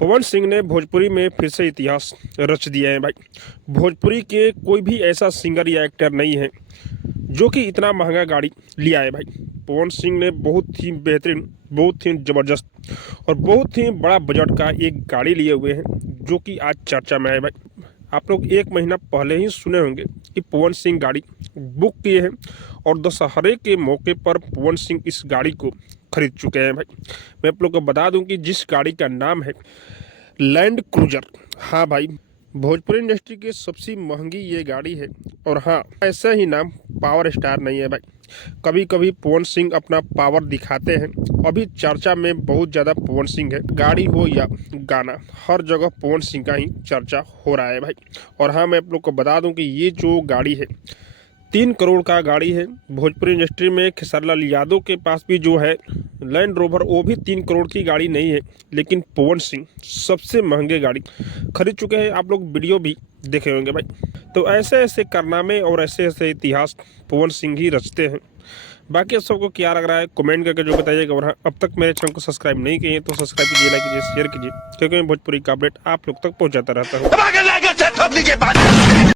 पवन सिंह ने भोजपुरी में फिर से इतिहास रच दिया है भाई। भोजपुरी के कोई भी ऐसा सिंगर या एक्टर नहीं है जो कि इतना महंगा गाड़ी लिया है भाई। पवन सिंह ने बहुत ही बेहतरीन, बहुत ही ज़बरदस्त और बहुत ही बड़ा बजट का एक गाड़ी लिए हुए हैं जो कि आज चर्चा में है भाई। आप लोग एक महीना पहले ही सुने होंगे कि पवन सिंह गाड़ी बुक किए हैं और दशहरे के मौके पर पवन सिंह इस गाड़ी को खरीद चुके हैं भाई। मैं आप लोग को बता दूं कि जिस गाड़ी का नाम है लैंड क्रूजर। हाँ भाई, भोजपुरी इंडस्ट्री की सबसे महंगी ये गाड़ी है। और हाँ, ऐसा ही नाम पावर स्टार नहीं है भाई। कभी कभी पवन सिंह अपना पावर दिखाते हैं। अभी चर्चा में बहुत ज़्यादा पवन सिंह है, गाड़ी हो या गाना, हर जगह पवन सिंह का ही चर्चा हो रहा है भाई। और हाँ, मैं आप लोग को बता दूं कि ये जो गाड़ी है 3 करोड़ का गाड़ी है। भोजपुरी इंडस्ट्री में खेसारी लाल यादव के पास भी जो है लैंड रोवर, वो भी 3 करोड़ की गाड़ी नहीं है, लेकिन पवन सिंह सबसे महंगे गाड़ी खरीद चुके हैं। आप लोग वीडियो भी देखे होंगे भाई। तो ऐसे ऐसे कारनामे और ऐसे ऐसे इतिहास पवन सिंह ही रचते हैं। बाकी आप सबको क्या लग रहा है कमेंट करके जो बताइएगा। और हाँ, अब तक मेरे चैनल को सब्सक्राइब नहीं किए तो सब्सक्राइब कीजिए, लाइक कीजिए, शेयर कीजिए, क्योंकि मैं भोजपुरी का अपडेट आप लोग तक पहुँचाता रहता हूँ।